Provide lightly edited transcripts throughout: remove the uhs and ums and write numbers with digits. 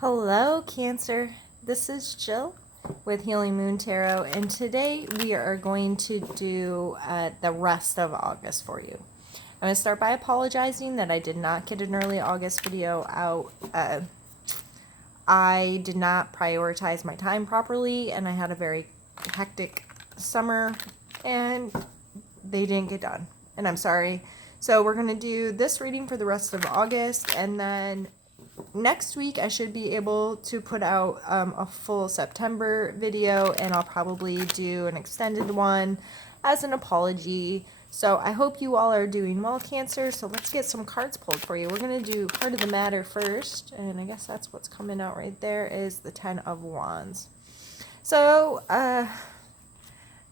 Hello, Cancer. This is Jill with Healing Moon Tarot, and today we are going to do the rest of August for you. I'm going to start by apologizing that I did not get an early August video out. I did not prioritize my time properly, and I had a very hectic summer, and they didn't get done, and I'm sorry. So we're going to do this reading for the rest of August, and then next week I should be able to put out a full September video, and I'll probably do an extended one as an apology. So I hope you all are doing well, Cancer. So let's get some cards pulled for you. We're going to do Heart of the Matter first, and I guess that's what's coming out right there is the Ten of Wands. So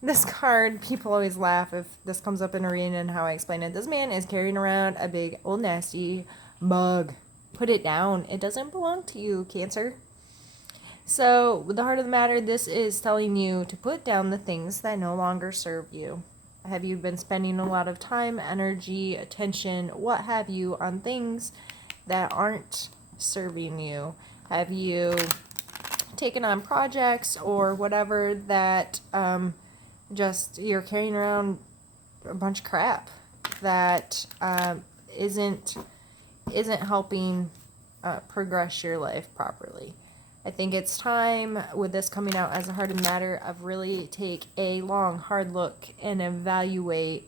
this card, people always laugh if this comes up in a reading and how I explain it. This man is carrying around a big old nasty bug. Put it down. It doesn't belong to you, Cancer. So, with the Heart of the Matter, this is telling you to put down the things that no longer serve you. Have you been spending a lot of time, energy, attention, what have you, on things that aren't serving you? Have you taken on projects or whatever that just you're carrying around a bunch of crap that isn't helping progress your life properly? I think it's time, with this coming out as a Heart of Matter, of really take a long, hard look and evaluate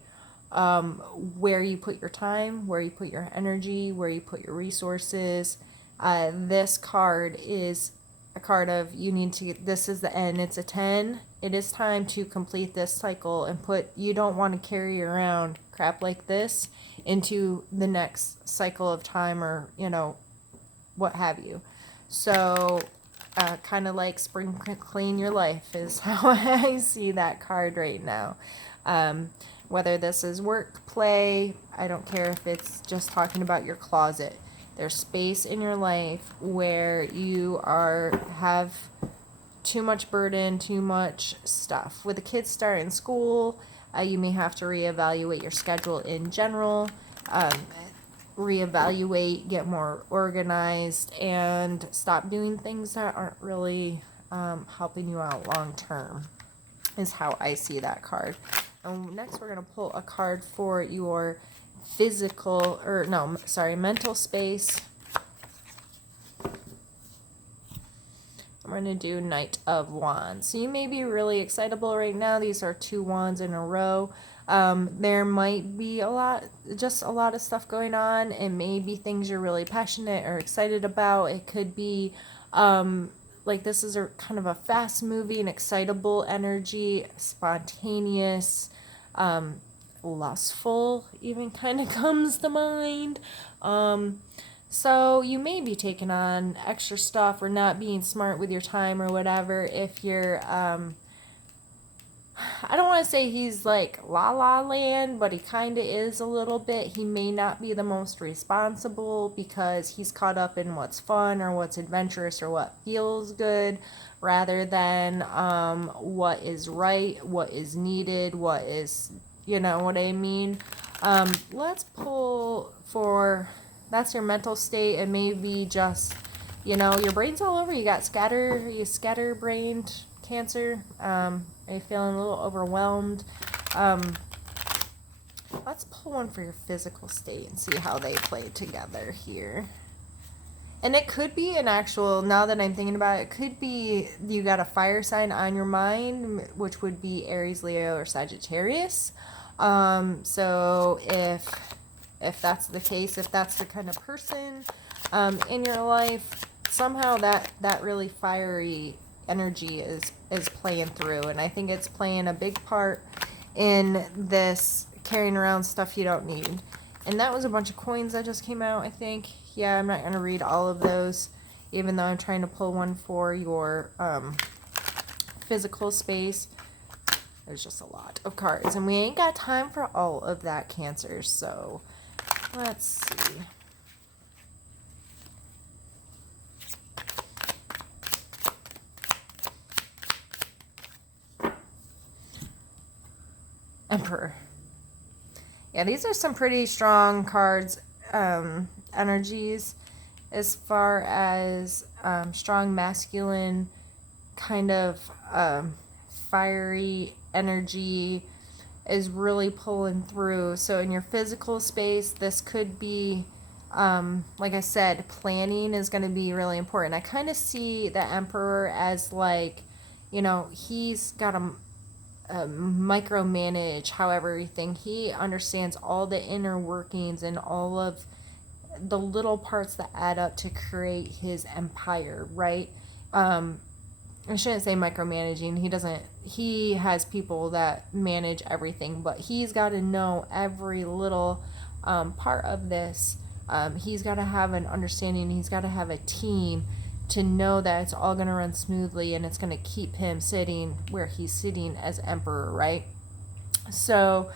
where you put your time, where you put your energy, where you put your resources. This card is a card of this is the end. It's a 10. It is time to complete this cycle and you don't want to carry around crap like this into the next cycle of time, or, what have you. So, kind of like spring clean your life is how I see that card right now. Whether this is work, play, I don't care if it's just talking about your closet. There's space in your life where you have too much burden, too much stuff. With the kids starting school, you may have to reevaluate your schedule in general, reevaluate, get more organized, and stop doing things that aren't really helping you out long term, is how I see that card. And next we're going to pull a card for your mental space. I'm going to do Knight of Wands. So you may be really excitable right now. These are 2 wands in a row. There might be a lot of stuff going on. It may be things you're really passionate or excited about. It could be like this is a kind of a fast moving, excitable energy, spontaneous, lustful even kind of comes to mind. So you may be taking on extra stuff or not being smart with your time or whatever. If you're, I don't want to say he's like La La Land, but he kind of is a little bit. He may not be the most responsible because he's caught up in what's fun or what's adventurous or what feels good, rather than what is right, what is needed, what is, you know what I mean? Let's pull for, that's your mental state. It may be just, your brain's all over. You got scatterbrained, Cancer. Are you feeling a little overwhelmed? Let's pull one for your physical state and see how they play together here. And it could be an actual, now that I'm thinking about it, it could be you got a fire sign on your mind, which would be Aries, Leo, or Sagittarius. So if that's the case, if that's the kind of person in your life, somehow that really fiery energy is playing through, and I think it's playing a big part in this carrying around stuff you don't need. And that was a bunch of coins that just came out, I think. Yeah, I'm not going to read all of those, even though I'm trying to pull one for your physical space. There's just a lot of cards, and we ain't got time for all of that, Cancer. So let's see. Emperor. Yeah, these are some pretty strong cards, energies. as far as strong masculine kind of fiery energy is really pulling through. So in your physical space, this could be, like I said, planning is going to be really important. I kind of see the Emperor as like, you know, he's got a micromanage how everything. He understands all the inner workings and all of the little parts that add up to create his empire, right? I shouldn't say micromanaging. He has people that manage everything, but he's got to know every little part of this. He's got to have an understanding. He's got to have a team to know that it's all going to run smoothly and it's going to keep him sitting where he's sitting as emperor, right? So,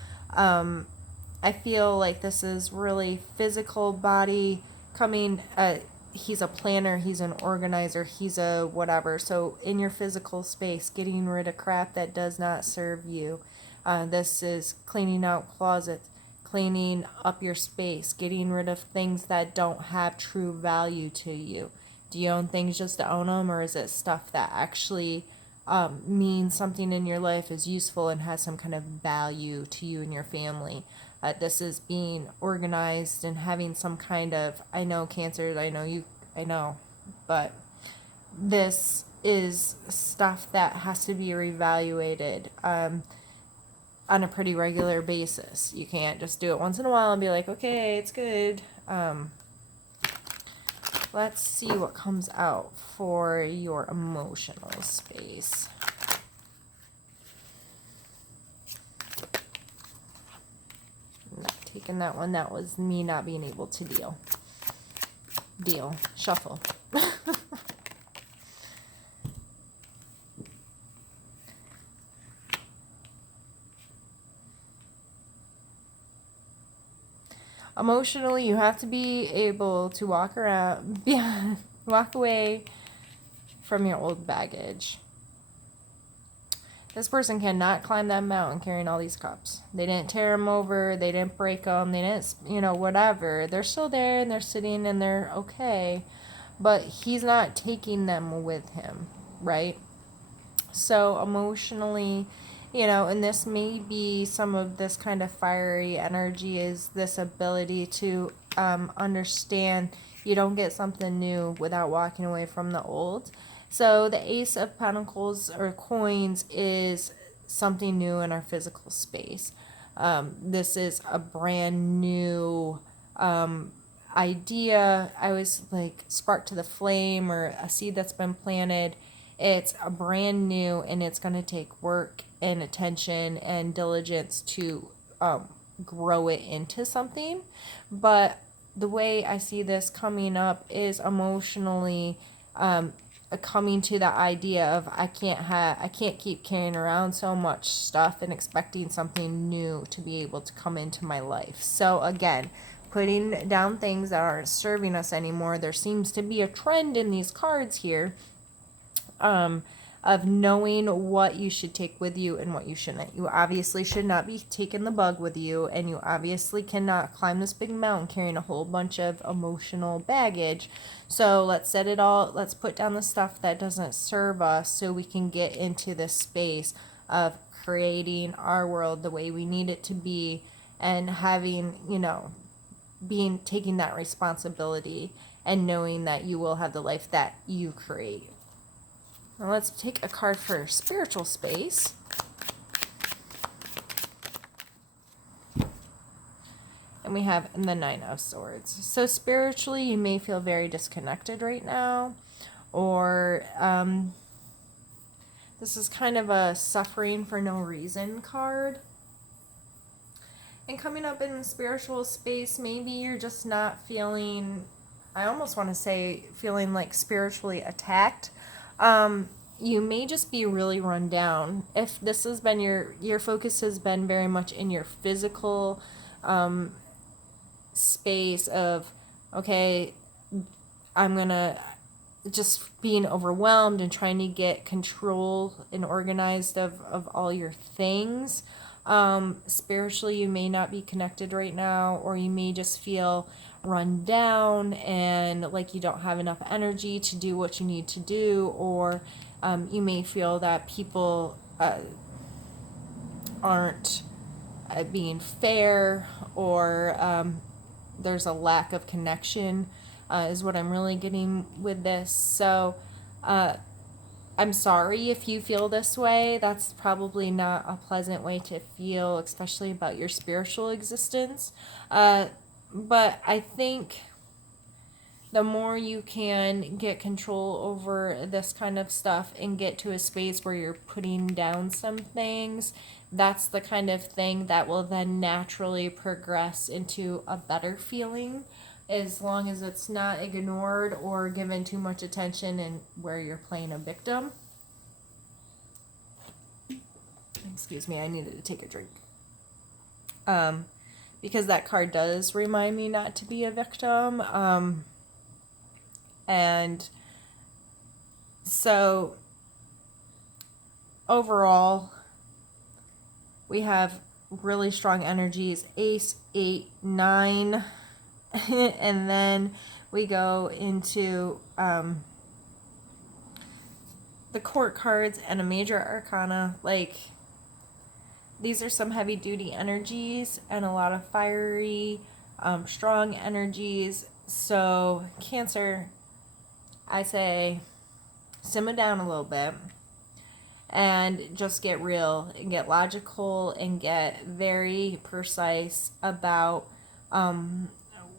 I feel like this is really physical body coming. He's a planner, he's an organizer, he's a whatever. So in your physical space, getting rid of crap that does not serve you. This is cleaning out closets, cleaning up your space, getting rid of things that don't have true value to you. Do you own things just to own them, or is it stuff that actually means something in your life, is useful, and has some kind of value to you and your family? This is being organized and having some kind of, I know Cancers, I know, but this is stuff that has to be reevaluated on a pretty regular basis. You can't just do it once in a while and be like, okay, it's good. Let's see what comes out for your emotional space. Not taking that one. That was me not being able to deal. Shuffle. Emotionally, you have to be able to walk away from your old baggage. This person cannot climb that mountain carrying all these cups. They didn't tear them over. They didn't break them. They didn't, whatever. They're still there and they're sitting and they're okay. But he's not taking them with him, right? So emotionally, and this may be some of this kind of fiery energy, is this ability to understand you don't get something new without walking away from the old. So the Ace of Pentacles or coins is something new in our physical space. This is a brand new idea. I was like spark to the flame, or a seed that's been planted. It's a brand new, and it's going to take work and attention and diligence to grow it into something. But the way I see this coming up is emotionally coming to the idea of I can't keep carrying around so much stuff and expecting something new to be able to come into my life. So again, putting down things that aren't serving us anymore. There seems to be a trend in these cards here of knowing what you should take with you and what you shouldn't. You obviously should not be taking the bug with you, and you obviously cannot climb this big mountain carrying a whole bunch of emotional baggage. So let's put down the stuff that doesn't serve us so we can get into this space of creating our world the way we need it to be, and having, taking that responsibility and knowing that you will have the life that you create. Now let's take a card for spiritual space. And we have the Nine of Swords. So spiritually, you may feel very disconnected right now. Or this is kind of a suffering for no reason card. And coming up in the spiritual space, maybe you're just not feeling, I almost want to say feeling like spiritually attacked. You may just be really run down. If this has been your focus has been very much in your physical space of, okay, I'm gonna just being overwhelmed and trying to get control and organized of all your things. Spiritually, you may not be connected right now, or you may just feel run down and like you don't have enough energy to do what you need to do, or you may feel that people aren't being fair, or there's a lack of connection, is what I'm really getting with this. So I'm sorry if you feel this way. That's probably not a pleasant way to feel, especially about your spiritual existence. But I think the more you can get control over this kind of stuff and get to a space where you're putting down some things, that's the kind of thing that will then naturally progress into a better feeling, as long as it's not ignored or given too much attention and where you're playing a victim. Excuse me, I needed to take a drink. Because that card does remind me not to be a victim. And so overall, we have really strong energies, Ace, 8, 9, and then we go into the court cards and a major arcana. Like, these are some heavy duty energies and a lot of fiery, strong energies. So Cancer, I say simmer down a little bit and just get real and get logical and get very precise about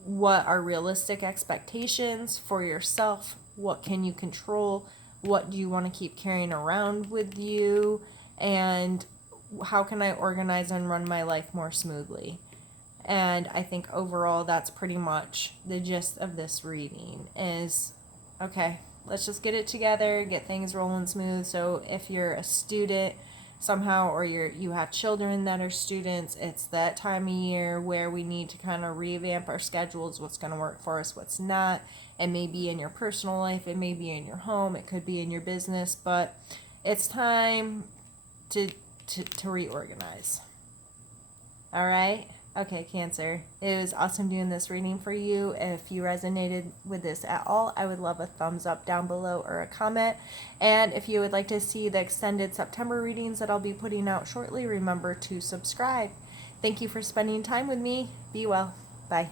what are realistic expectations for yourself. What can you control? What do you want to keep carrying around with you? And how can I organize and run my life more smoothly? And I think overall that's pretty much the gist of this reading is, okay, let's just get it together, get things rolling smooth. So if you're a student somehow, or you have children that are students, it's that time of year where we need to kind of revamp our schedules, what's going to work for us, what's not. It may be in your personal life, it may be in your home, it could be in your business, but it's time to reorganize. All right? Okay, Cancer. It was awesome doing this reading for you. If you resonated with this at all, I would love a thumbs up down below or a comment. And if you would like to see the extended September readings that I'll be putting out shortly, remember to subscribe. Thank you for spending time with me. Be well. Bye.